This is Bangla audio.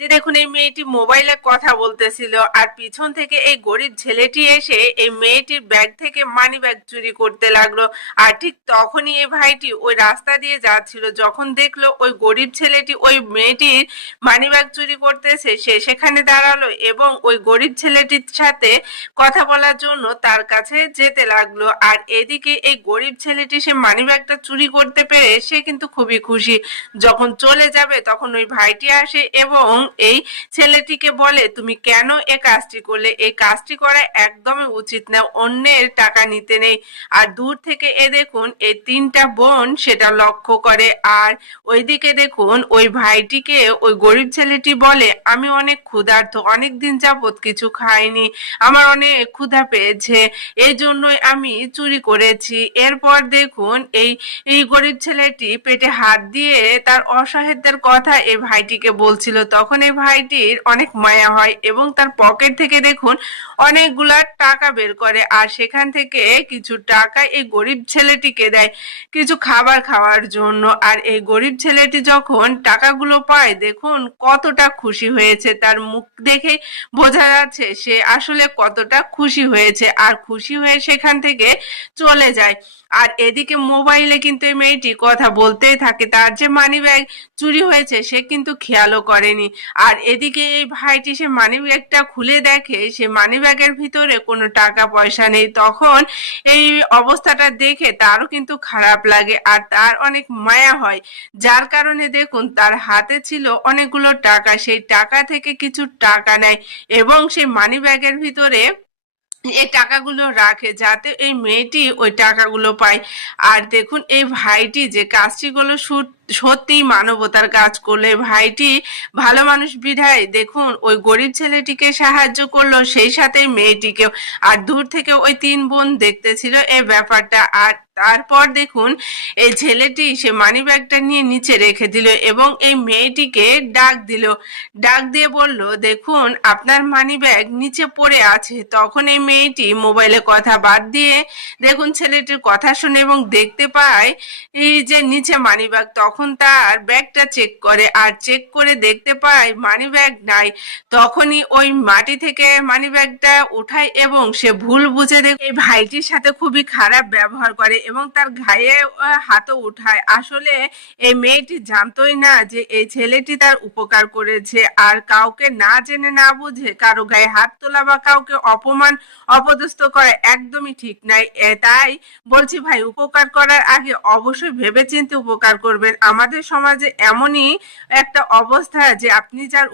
যে দেখুন এই মেয়েটি মোবাইলে কথা বলতেছিল আর পিছন থেকে এই গরিব ছেলেটি এসে এই মেয়েটির ব্যাগ থেকে মানি ব্যাগ চুরি করতে লাগলো। আর ঠিক তখনই এই ভাইটি ওই রাস্তা দিয়ে যাচ্ছিল, যখন দেখলো ওই গরিব ছেলেটি ওই মেয়েটির মানি ব্যাগ চুরি করতেছে, সে সেখানে দাঁড়ালো এবং ওই গরিব ছেলেটির সাথে কথা বলার জন্য তার কাছে যেতে লাগলো। আর এদিকে এই গরিব ছেলেটি সে মানি ব্যাগটা চুরি করতে পেরে সে কিন্তু খুবই খুশি। যখন চলে যাবে তখন ওই ভাইটি আসে এবং এই ছেলেটিকে বলে, তুমি কেন এ কাজটি করলে? এই কাজটি করা একদমই উচিত না, অন্যের টাকা নিতে নেই। আর দূর থেকে দেখুন এই তিনটা বোন সেটা লক্ষ্য করে। আর ওইদিকে দেখুন ওই ভাইটিকে ওই গরিব ছেলেটি বলে, আমি অনেক ক্ষুধার্ত, অনেক দিন যাবত কিছু খাইনি, আমার অনেক ক্ষুধা পেয়েছে, এই জন্যই আমি চুরি করেছি। এরপর দেখুন এই এই গরিব ছেলেটি পেটে হাত দিয়ে তার অসহায়তার কথা এই ভাইটিকে বলছিল। তখন এই ভাইটির অনেক মায়া হয় এবং তার পকেট থেকে দেখুন অনেকগুলা টাকা বের করে আর সেখান থেকে কিছু টাকা এই গরিব ছেলেটিকে দেয় কিছু খাবার খাওয়ার জন্য। আর এই গরিব ছেলেটি যখন টাকাগুলো পায় দেখুন কতটা খুশি হয়েছে, তার মুখ দেখে বোঝা যাচ্ছে সে আসলে কতটা খুশি হয়েছে। আর খুশি হয়ে সেখান থেকে চলে যায়। আর এদিকে মোবাইলে কিন্তু এই মেয়েটি কথা বলতেই থাকে, তার যে মানি ব্যাগ চুরি হয়েছে সে কিন্তু খেয়ালও করেনি। আর এদিকে এই ভাইটি সে মানি ব্যাগটা খুলে দেখে সে মানি ব্যাগের ভিতরে কোনো টাকা পয়সা নেই। তখন এই অবস্থাটা দেখে তারও কিন্তু খারাপ লাগে আর তার অনেক মায়া হয়, যার কারণে দেখুন তার হাতে ছিল অনেকগুলো টাকা, সেই টাকা থেকে কিছু টাকা নেয় এবং সেই মানি ব্যাগের ভিতরে এই টাকাগুলো রাখে যাতে এই মেয়েটি ওই টাকাগুলো পায়। আর দেখুন এই ভাইটি যে কাজটি করলো সত্যি মানবতার কাজ করলো। এই ভাইটি ভালো মানুষ বিধায় দেখুন ওই গরিব ছেলেটিকে সাহায্য করলো, সেই সাথে মেয়েটিকেও। আর দূর থেকে ওই তিন বোন দেখতেছিল এই ব্যাপারটা। আর তারপর দেখুন এই ছেলেটি সে মানি ব্যাগটা নিয়ে নিচে রেখে দিল এবং এই মেয়েটিকে ডাক দিল, ডাক দিয়ে বলল, দেখুন আপনার মানি ব্যাগ নিচে পড়ে আছে। তখন এই মেয়েটি মোবাইলে কথা বাদ দিয়ে দেখুন ছেলেটির কথা শুনে এবং দেখতে পায় এই যে নিচে মানি ব্যাগ। তখন তার ব্যাগটা চেক করে আর চেক করে দেখতে পায় মানি ব্যাগ নাই। তখনই ওই মাটি থেকে মানি ব্যাগটা উঠায় এবং সে ভুল বুঝে দেখে এই ভাইটির সাথে খুবই খারাপ ব্যবহার করে এবং তার গায়ে হাতও উঠায়। আসলে এই মেয়েটি জানতোই না যে এই ছেলেটি তার উপকার করেছে। আর কাউকে না জেনে না বুঝে কারো গায়ে হাত তোলা বা কাউকে অপমান অপদস্থ করা একদমই ঠিক নাই। তাই বলছি ভাই, উপকার করার আগে অবশ্যই ভেবেচিন্তে উপকার করবেন। আমাদের সমাজে এমনই একটা অবস্থা যে আপনি যার